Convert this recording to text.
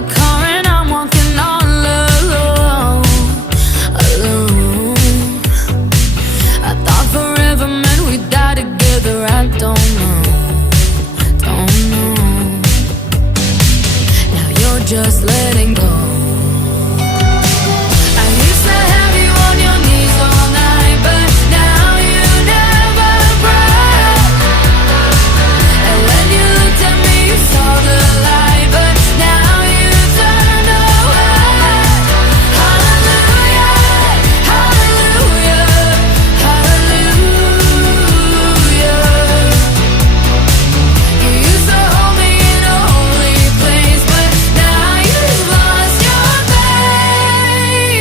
the car and I'm walking all alone, alone. I thought forever meant we'd die together. I don't know, don't know. Now you're just letting go.